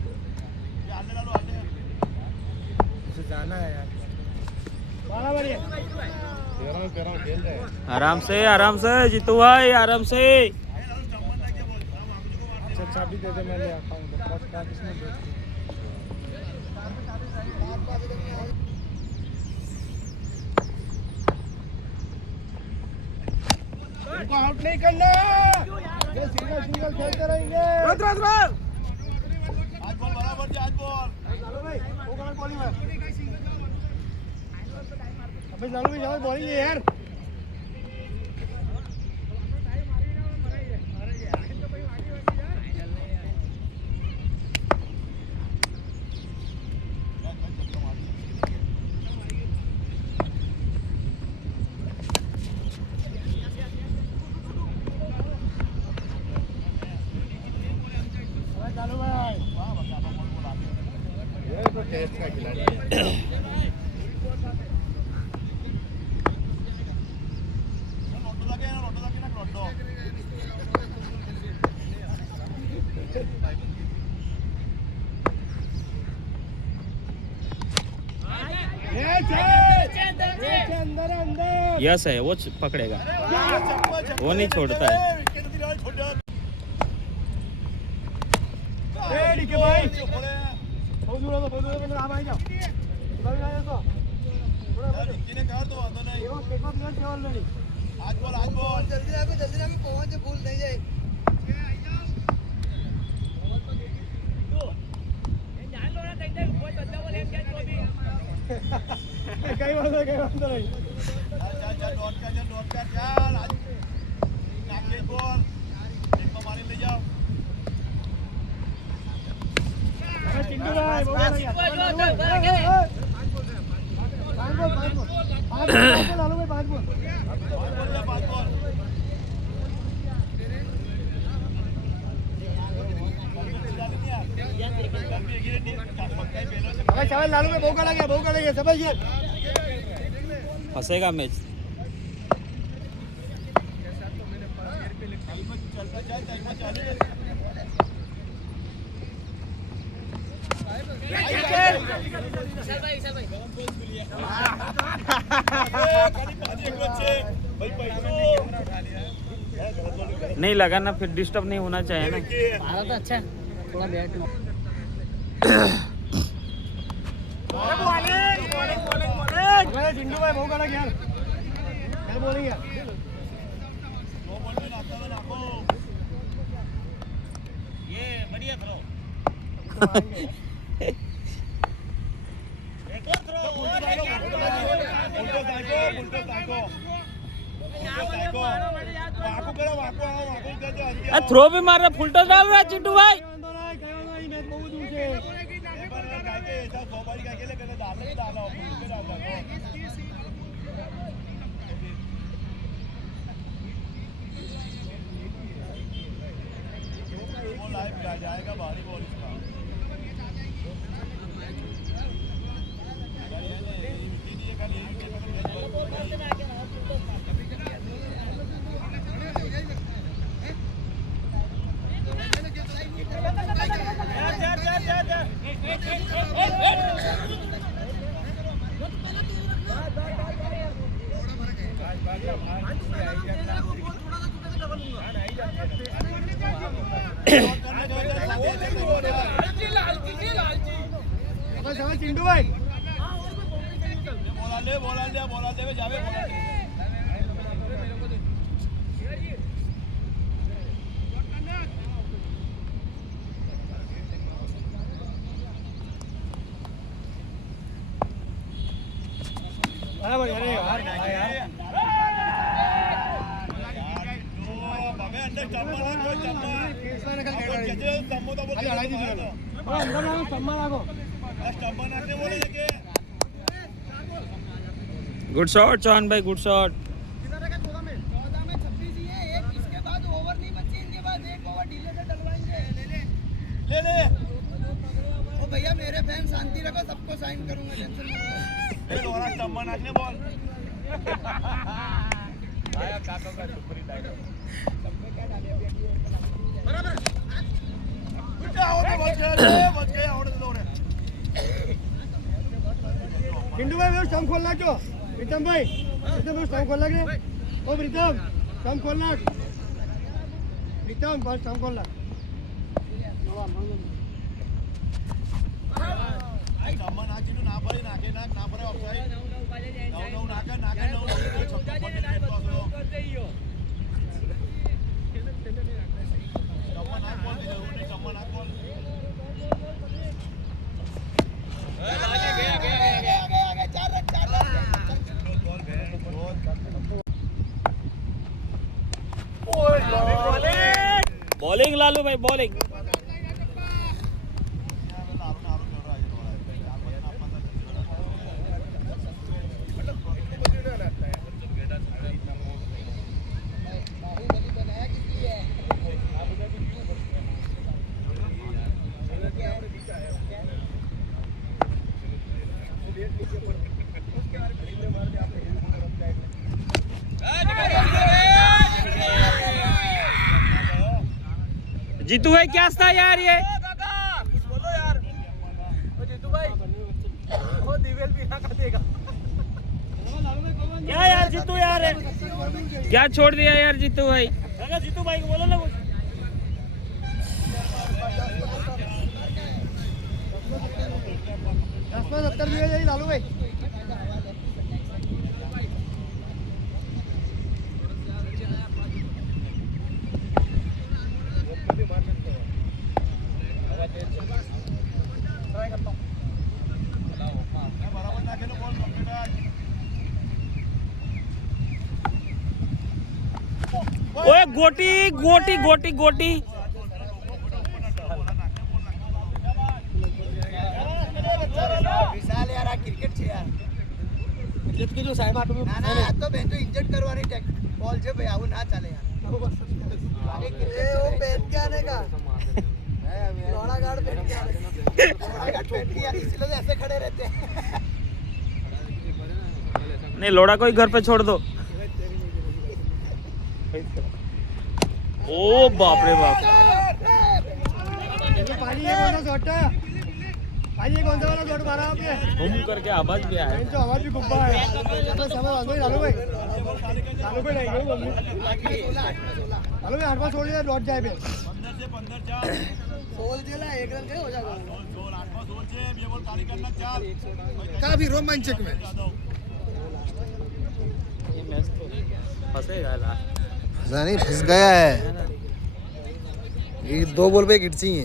उसे जाना है यार। आराम से जीतू भाई आराम से। अच्छा चाबी दे दे मैं ले आता हूँ। फर्स्ट क्लास इसमें दे। उनको आउट नहीं करना ये सिंगल खेलते रहेंगे रोज रोज रोज। आज बॉल बराबर जा, आज बॉल लालू भाई वो कौन बॉलिंग है अबे लालू भाई जाओ बॉलिंग है यार लालू भाई ये तो टेस्ट का खिलाड़ी है। यस है वो पकड़ेगा वो नहीं छोड़ता है। ठीक है भाई बहुत दूर है आप आ जाओ उधर जाओ तो थोड़ा ऑलरेडी आज बॉल जल्दी आके पहुंच भूल नहीं जाए कई बार नहीं चल डॉट कर चल आज नाके बॉल एक को मारे ले जाओ चिंटू भाई लालू भाई 5 बॉल चावल लालू में भूखा लगे सब ये फंसेगा मैच। नहीं लगा ना फिर डिस्टर्ब नहीं होना चाहिए ना। भारत अच्छा थोड़ा बैट चिंटू भाई भूखा लगे यार क्या बोलेंगे ये बढ़िया थ्रो थ्रो भी मार रहा फुल टॉस डाल रहा है चिंटू भाई। जाएगा बाहरी बॉल इसका चिंटू भाई गुड शॉट चौहान भाई, गुड शॉट। भैया मेरे फैन शांति रखो, सबको साइन करूंगा, टेंशन चिंटू भाई वो स्टंप खोलना क्यों? प्रीतम भाई, प्रीतम भाई स्टंप खोलना क्यों? ओ प्रीतम स्टंप खोलना, प्रीतम बस स्टंप खोलना। बॉलिंग लालू भाई, बॉलिंग। जीतू भाई क्या था यार ये? बोलो यार, ओ जीतू भाई, ओ दिवेल भी ना देगा क्या यार जीतू यार, क्या छोड़ दिया यार जीतू भाई? जीतू भाई को बोलो ना कुछ। 10-70 मिल जाएगी लालू भाई। ओए गोटी गोटी गोटी गोटी। विशाल यार आ क्रिकेट છે યાર, क्रिकेट की जो साइड में ના ના આ તો બેન તો ઇન્જેક્ટ કરવાની બોલ છે ભાઈ, આવું ના ચાલે યાર। એ ઓ બેન કે આને का लोड़ा गार्ड बैठ के लोड़ा गार्ड बैठ के यार, इसलिए तो ऐसे खड़े रहते हैं। नहीं लोड़ा को ही घर पे छोड़ दो। ओ बाप रे बाप, पानी ये कौन सा शॉट है? पानी ये कौन सा वाला शॉट मारा आपने? घूम करके आवाज भी आया। तो आवाज भी गुब्बा है। तो समझ आ गई लालू भाई, लालू भाई नहीं गई मम्मी, लालू भाई 8 बार छोड़ दिया डॉट जाए पे 15 से 15 4 सोल जेला 1 रन के हो जाएगा। सोल 8 बार सोल से ये बॉल खाली करना 4 काफी रोमांचक मैच। ये मैच तो फंसेगा लास्ट। फंसा नहीं, फंस गया है। ये 2 बॉल पे गिर चाहिए।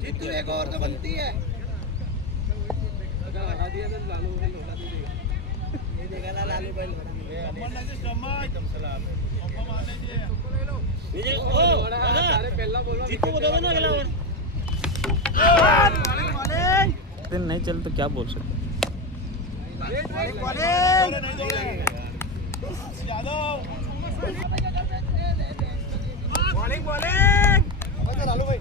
जीतू एक और तो बनती है। ये देखा ना लालू भाई लोड़ा जीतू को दोगे ना अगला ओवर। नहीं चल तो क्या बोल सकते। बॉलिंग बॉलिंग लालू भाई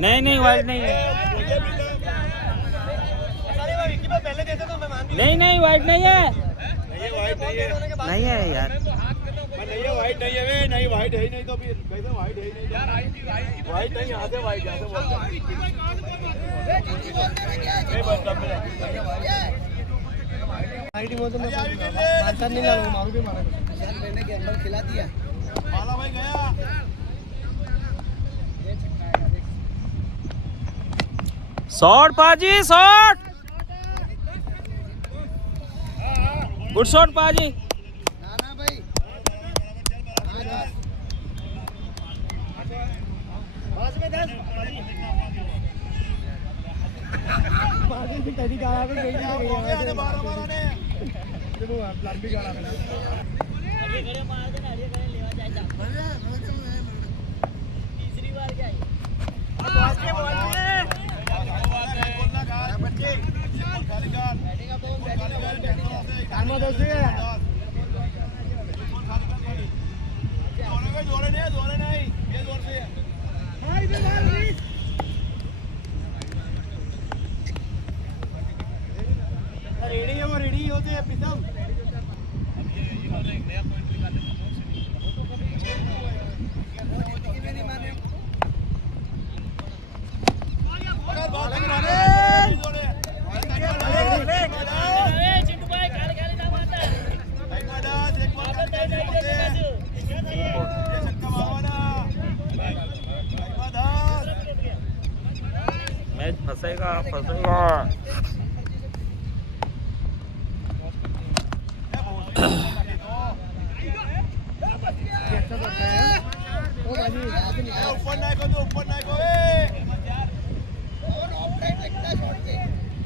नहीं नहीं वाइड नहीं है, नहीं नहीं वाइड नहीं है, नहीं है यार, नहीं है वाइट नहीं है वे, नहीं वाइट है नहीं तो फिर कैसे वाइट है नहीं यार, वाइट नहीं यहाँ से वाइट यहाँ से बोलते हैं। हमारी टीम में तो मैं 5-7 नहीं डालूंगा, मारू भी मारा यार, मैंने के अंदर खिला दिया। बाला भाई गया। शॉट पाजी, शॉट, गुड शॉट पाजी। ना भाई पास में 10 पाजी भी तरी का आ गई है 12 ने देखो प्लान भी गाना है। अरे घरे मार देना, अरे घरे लेवा जाए तीसरी बार क्या है बॉल पे बोलना गाल बच्चे खाली गाल बैटिंग का बॉल, बैटिंग का कान में दस है जोरे नहीं ये जोर से रेडी है, वो रेडी होते हैं प्रीतम। चिंटू भाई खाली खाली ना मारता। मैच फंसेगा, फंसेगा।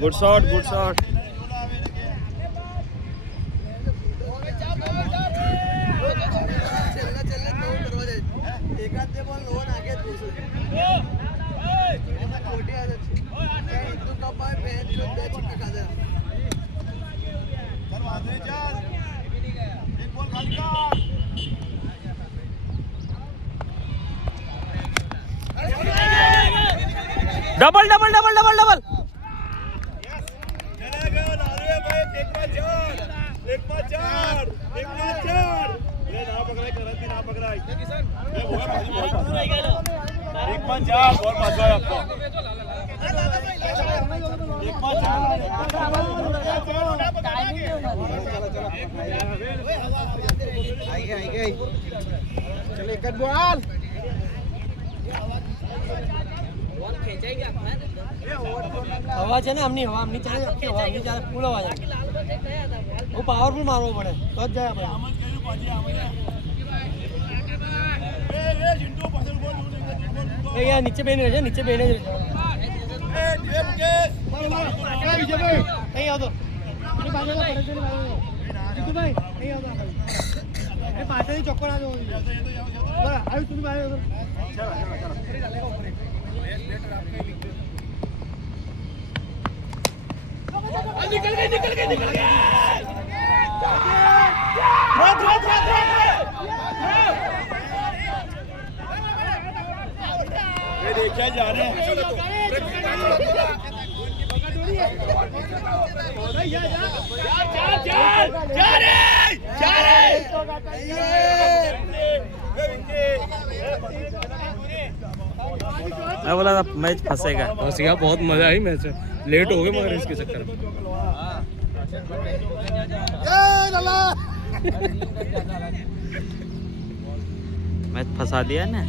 Good shot, good shot. Double double double double double. चलो एक बॉल हवा છે ને આમની હવા આમની ચાલે આખી હવા આમની ચાલે ફૂલ હવા છે वो पावरफुल मारવો પડે તો જ જાય આપણે એ યાર નીચે બેને રહેજે નીચે બેને જ રહેજે નહીં આવતો એ બાજુ પડે છે જીતુ ભાઈ નહીં આવતો એ પાછળથી ચોક્કો ના જવો બરાબર આવ્યું તું બહાર ચાલો निकल गए निकल गए निकल गए ये देखिए जा रहे हैं मैं बोला था मैच फंसेगा, फंसेगा। बहुत मजा आई मैच में, लेट हो गए मगर इसके चक्कर में। मैच फंसा दिया ना।